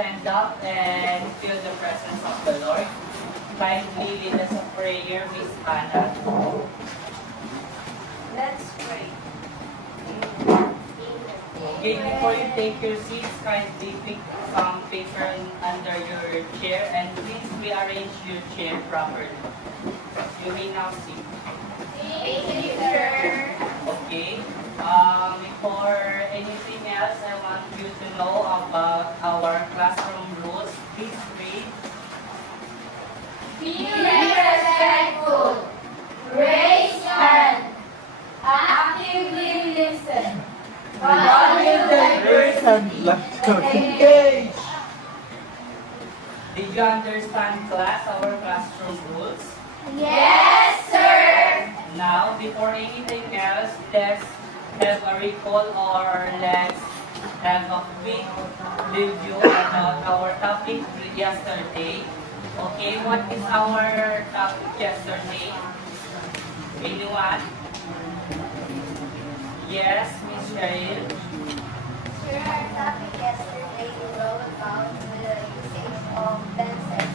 stand up and feel the presence of the Lord. Kindly lead us a prayer, Miss Anna. Let's pray. Okay, before you take your seats, kindly pick some paper under your chair and please rearrange your chair properly. You may now sit. Thank you, sir. Okay. Before anything else, I want you to know about our classroom rules. Please read. Be respectful. Raise hand. Actively listen. Value diversity. Engage. Did you understand, class, our classroom rules? Yes, sir. Now, before anything else, let's have a recall or let's have a quick review about our topic yesterday. Okay, what is our topic yesterday? Anyone? Yes, Miss Cheryl. Sir, our topic yesterday is all about the usage of tenses.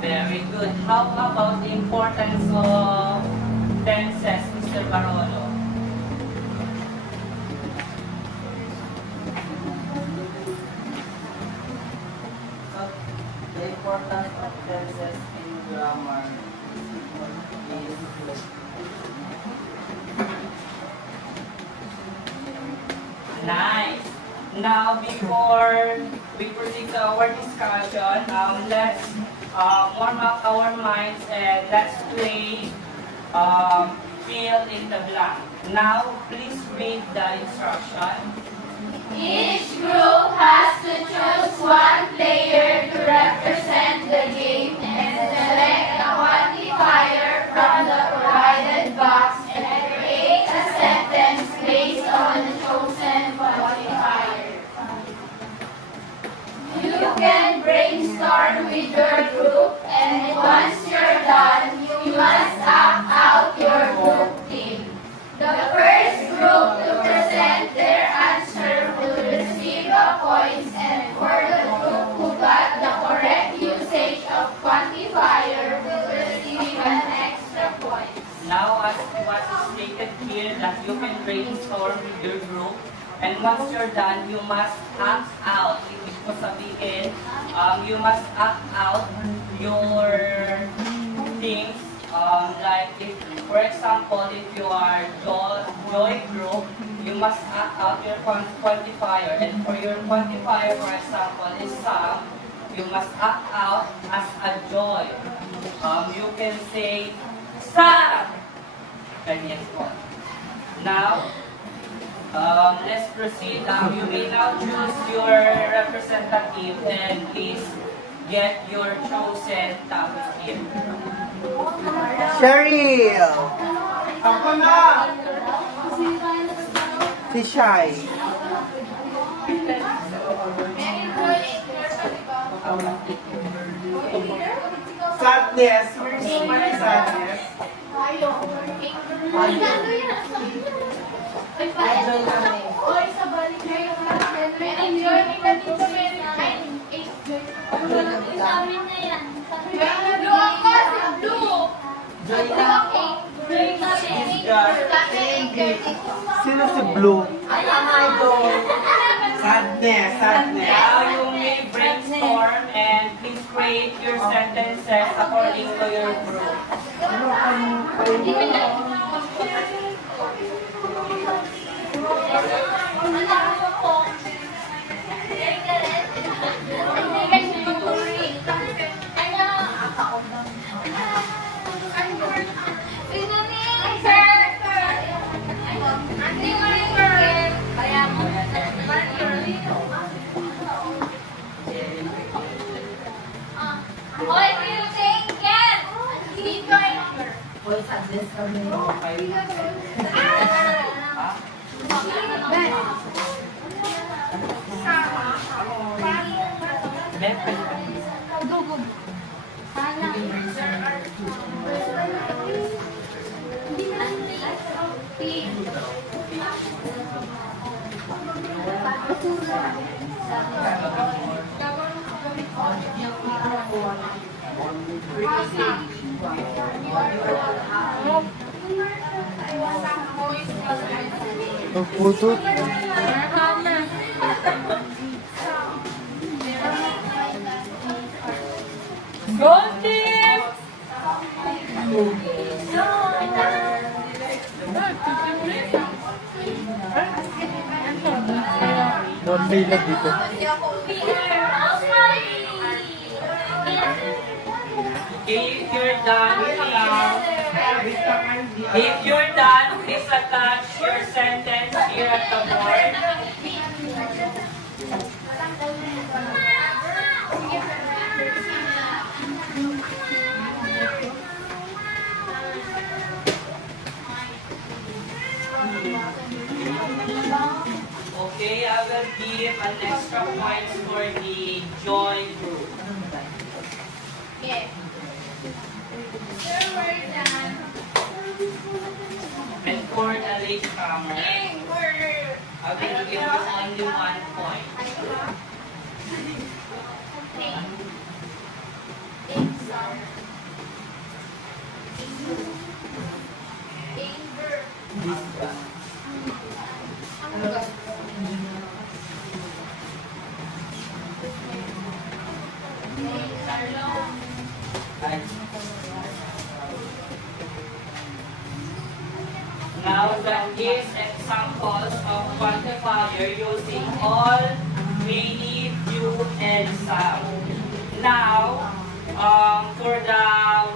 Very good. How about the importance of tenses, Mr. Barolo? The importance of tenses in grammar is nice. Now, before we proceed to our discussion, let's warm up our minds and let's play fill in the blank. Now, please read the instruction. Each group has to choose one player to represent the game and select a quantifier from the provided box and create a sentence based on the chosen quantifier. You can brainstorm with your group, and once you're done, you must act out your group team. The first group to present their answer will receive a point, and for the group who got the correct usage of quantifier will receive an extra point. Now, as what is stated here, that you can brainstorm with your group, and once you're done, you must act out. Ibig ko sabihin, you must act out your things. Like, if, for example, if you are joy group, you must act out your quantifier. And for your quantifier, for example, is Sam, you must act out as a joy. You can say, Sam! Ganyan po. Now, let's proceed. You may now choose your representative and please get your chosen topic here. Cheryl! Ako na! Si Shai. Sadness. Where's my sadness? Enjoy kami. Sino si Blue? Sadness, sadness. Now you may brainstorm and please create your sentences according to your group. Pagputot. Go team! May lag dito. If you're done, if you're done, please attach your sentence here at the board. Okay, I will give an extra points for the joy group. Okay. Sir, we're done. And for the latecomer, I will give you only 1 point. Now that is examples of quantifier using all, many, few, and some. Now, for the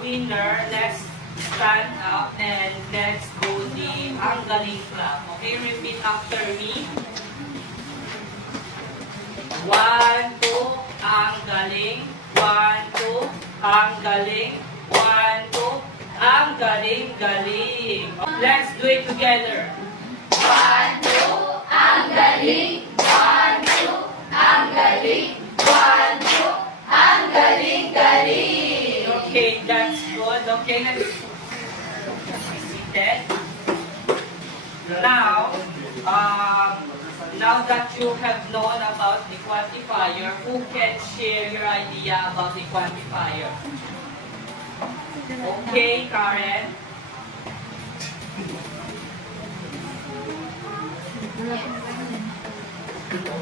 winner, let's stand up and let's do the ang galing clap. Okay, repeat after me. 1, 2, ang galing. 1, 2, ang galing. 1, 2, ang galing, galing. Let's do it together. 1, 2, ang galing. 1, 2, ang galing. 1, 2, ang galing, galing. Okay, that's good. Okay, let's be seated. Now that you have known about the quantifier, who can share your idea about the quantifier? Okay, Karen.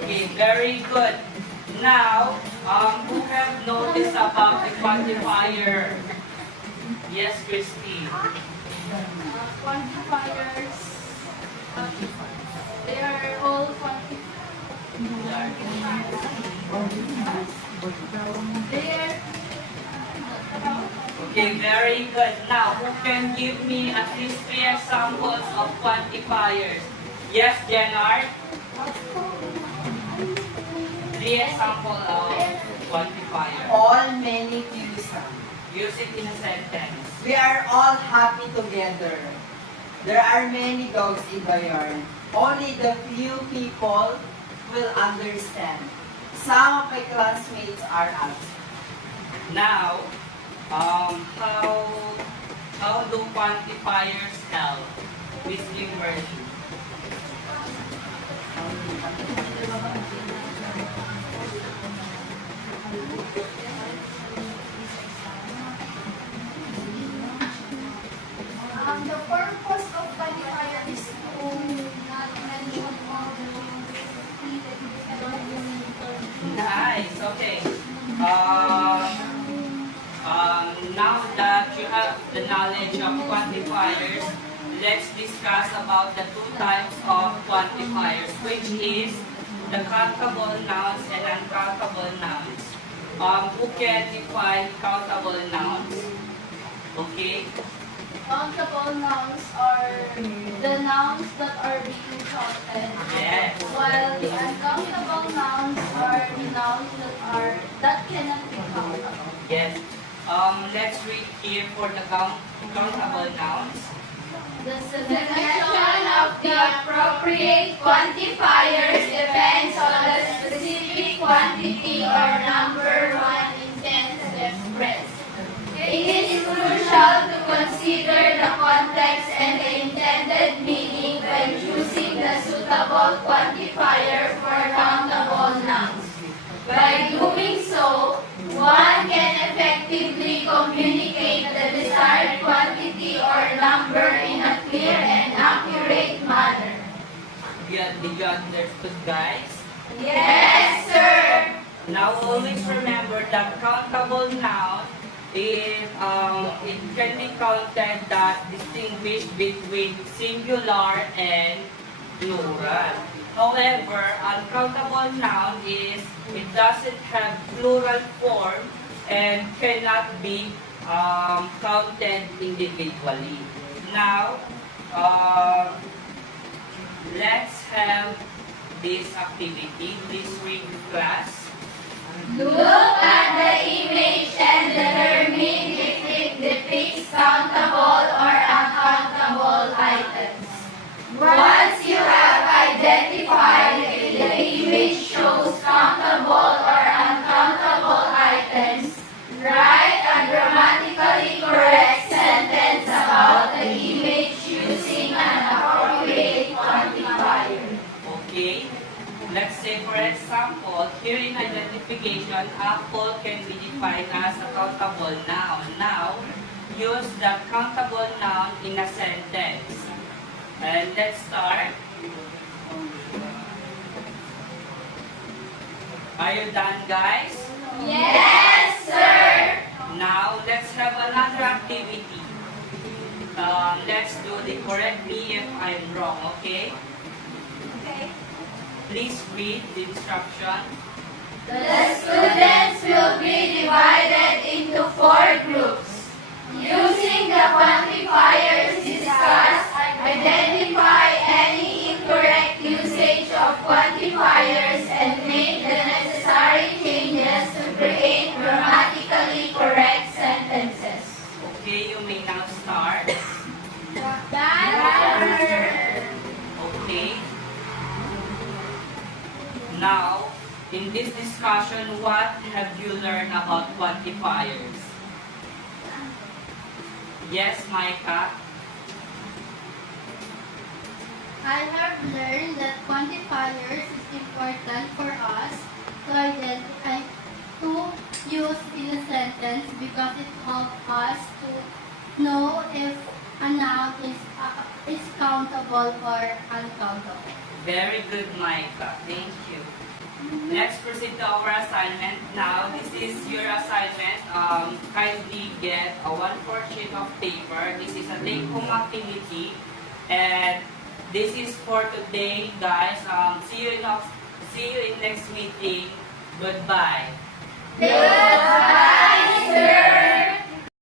Okay, very good. Now, who have noticed about the quantifier? Yes, Christine. Quantifiers, they are all Okay, very good. Now, who can give me at least 3 examples of quantifiers? Yes, Jenard? 3 examples of quantifier. All, many, few, some. Use it in a sentence. We are all happy together. There are many dogs in the yard. Only the few people will understand. Some of my classmates are absent. Now, how do quantifiers help? Whistling version. the purpose of quantifier is to not mention all the repeated Nice. Okay. Now that you have the knowledge of quantifiers, let's discuss about the 2 types of quantifiers, which is the countable nouns and uncountable nouns. Who can define countable nouns? Okay. Countable nouns are the nouns that are being counted, Yes. while the uncountable nouns are the nouns that cannot be counted. Yes. Let's read here for the countable nouns. The selection of the appropriate quantifiers depends on the specific quantity or number one intended to express. It is crucial to consider the context and the intended meaning when choosing the suitable quantifier for countable nouns. By doing so, one can effectively communicate Did you understood, guys? Yes, sir. Now, always remember that countable noun is, it can be counted that distinguish between singular and plural. However, uncountable noun is, it doesn't have plural form and cannot be counted individually. Now, let's have this activity. Please read, class. Look at the image and determine if it depicts countable or uncountable items. Once you have identified if the image shows countable or uncountable items, write a grammatically correct sentence about the image using an appropriate quantifier. Okay. Let's say, for example, here in identification, apple can be defined as a countable noun. Now, use the countable noun in a sentence. And let's start. Are you done, guys? Yes, sir. Now, let's have another activity. Let's do the correct me if I'm wrong, okay? Okay. Please read the instruction. The students will be divided into 4 groups. Using the quantifiers discussed, identify any incorrect usage of quantifiers and make the necessary changes to create grammatically correct sentences. Okay, you may now start. Okay. Now, in this discussion, what have you learned about quantifiers? Yes, Micah? I have learned that quantifiers is important for us to identify, to use in a sentence because it helps us to know if a noun is countable or uncountable. Very good, Micah. Thank you. Let's proceed to our assignment. Now, this is your assignment. Kindly get a 1/4 sheet of paper. This is a take-home activity. And this is for today, guys. See you in next meeting. Goodbye. Goodbye.